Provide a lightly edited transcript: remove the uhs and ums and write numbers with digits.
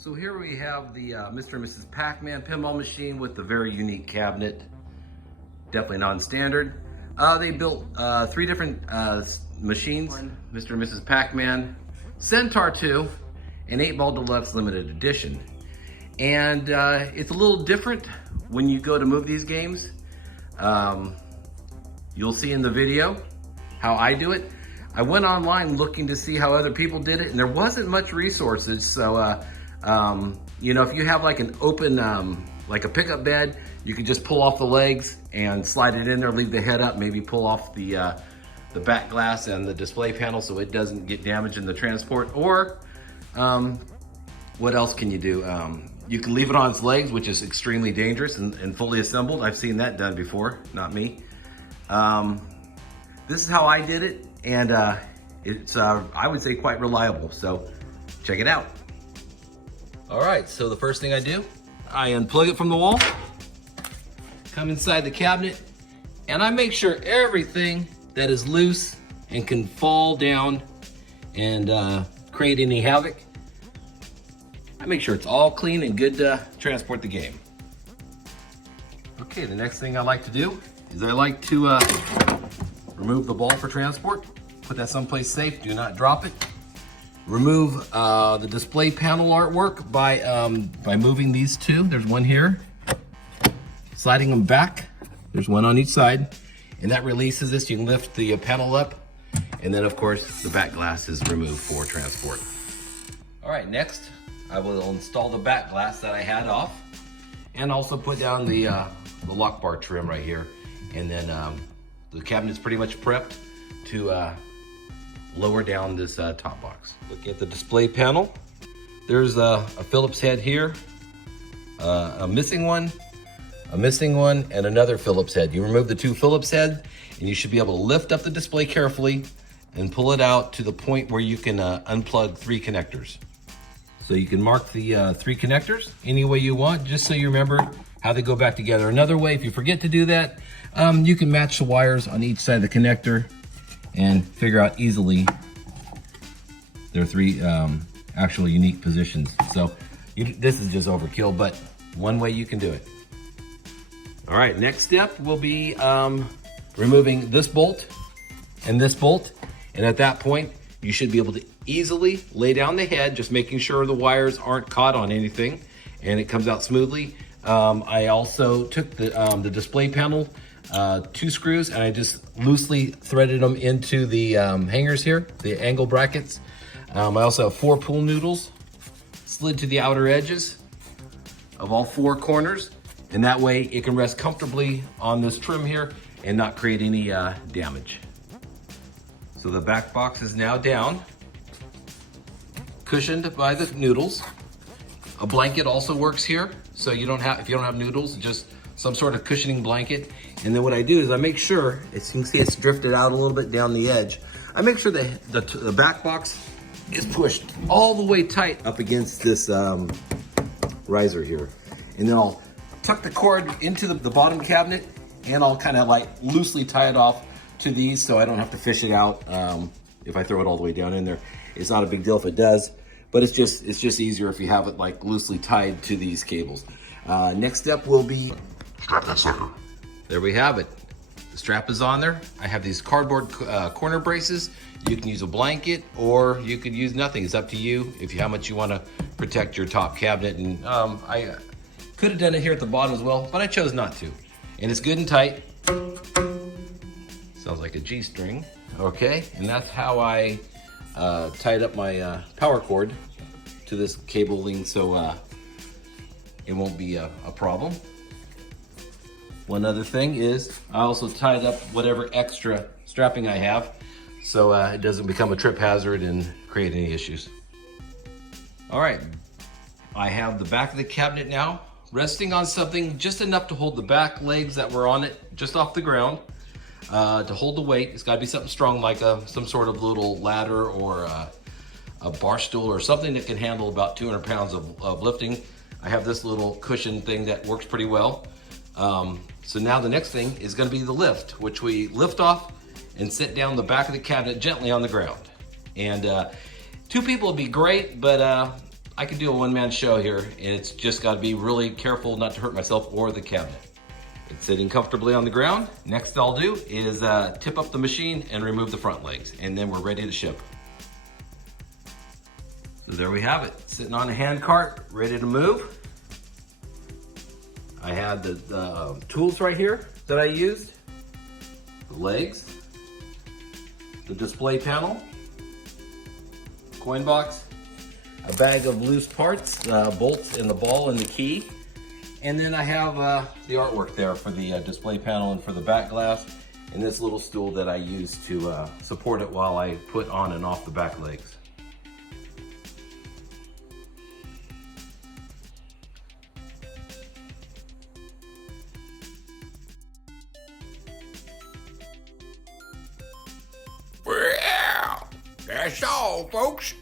So here we have the Mr. and Mrs. Pac-Man pinball machine with the very unique cabinet. Definitely non-standard. They built 3 different machines, Mr. and Mrs. Pac-Man, Centaur 2, and 8-Ball Deluxe Limited Edition. And it's a little different when you go to move these games. You'll see in the video how I do it. I went online looking to see how other people did it, and there wasn't much resources. So, you know, if you have like an open, like a pickup bed, you can just pull off the legs and slide it in there, leave the head up, maybe pull off the back glass and the display panel so it doesn't get damaged in the transport. Or, what else can you do? You can leave it on its legs, which is extremely dangerous and fully assembled. I've seen that done before, not me. This is how I did it, and it's, I would say, quite reliable, so check it out. All right, so the first thing I do, I unplug it from the wall, come inside the cabinet, and I make sure everything that is loose and can fall down and create any havoc, I make sure it's all clean and good to transport the game. Okay, the next thing I like to do is I like to remove the ball for transport, put that someplace safe, do not drop it. Remove the display panel artwork by moving these 2. There's one here, sliding them back. There's one on each side, and that releases this. You can lift the panel up, and then of course the back glass is removed for transport. All right, next I will install the back glass that I had off, and also put down the lock bar trim right here, and then the cabinet's pretty much prepped to lower down this top box. Looking at the display panel, there's a Phillips head here, a missing one, and another Phillips head. You remove the 2 Phillips heads, and you should be able to lift up the display carefully and pull it out to the point where you can unplug 3 connectors. So you can mark the 3 connectors any way you want, just so you remember how they go back together. Another way, if you forget to do that, you can match the wires on each side of the connector and figure out easily their 3 actual unique positions. So this is just overkill, but one way you can do it. All right, next step will be removing this bolt and this bolt. And at that point, you should be able to easily lay down the head, just making sure the wires aren't caught on anything and it comes out smoothly. I also took the display panel 2 screws, and I just loosely threaded them into the hangers here, the angle brackets. I also have 4 pool noodles slid to the outer edges of all 4 corners, and that way it can rest comfortably on this trim here and not create any damage. So the back box is now down, cushioned by the noodles. A blanket also works here, so if you don't have noodles, just some sort of cushioning blanket. And then what I do is I make sure, as you can see, it's drifted out a little bit down the edge. I make sure the back box is pushed all the way tight up against this riser here. And then I'll tuck the cord into the bottom cabinet, and I'll kind of like loosely tie it off to these so I don't have to fish it out if I throw it all the way down in there. It's not a big deal if it does, but it's just easier if you have it like loosely tied to these cables. Next step will be strap that sucker. There we have it. The strap is on there. I have these cardboard corner braces. You can use a blanket, or you could use nothing. It's up to you how much you want to protect your top cabinet. And I could have done it here at the bottom as well, but I chose not to. And it's good and tight. Sounds like a G-string. Okay, and that's how I tied up my power cord to this cabling, so it won't be a problem. One other thing is I also tied up whatever extra strapping I have, so it doesn't become a trip hazard and create any issues. All right, I have the back of the cabinet now resting on something just enough to hold the back legs that were on it just off the ground. To hold the weight, it's got to be something strong, like some sort of little ladder or a bar stool or something that can handle about 200 pounds of lifting. I have this little cushion thing that works pretty well. So now the next thing is going to be the lift, which we lift off and sit down the back of the cabinet gently on the ground. And 2 people would be great, but I can do a one-man show here, and it's just got to be really careful not to hurt myself or the cabinet. It's sitting comfortably on the ground. Next I'll do is tip up the machine and remove the front legs, and then we're ready to ship. So there we have it, sitting on a hand cart, ready to move. I have the tools right here that I used. The legs, the display panel, coin box, a bag of loose parts, the bolts and the ball and the key. And then I have the artwork there for the display panel and for the back glass, and this little stool that I use to support it while I put on and off the back legs. Well, that's all, folks.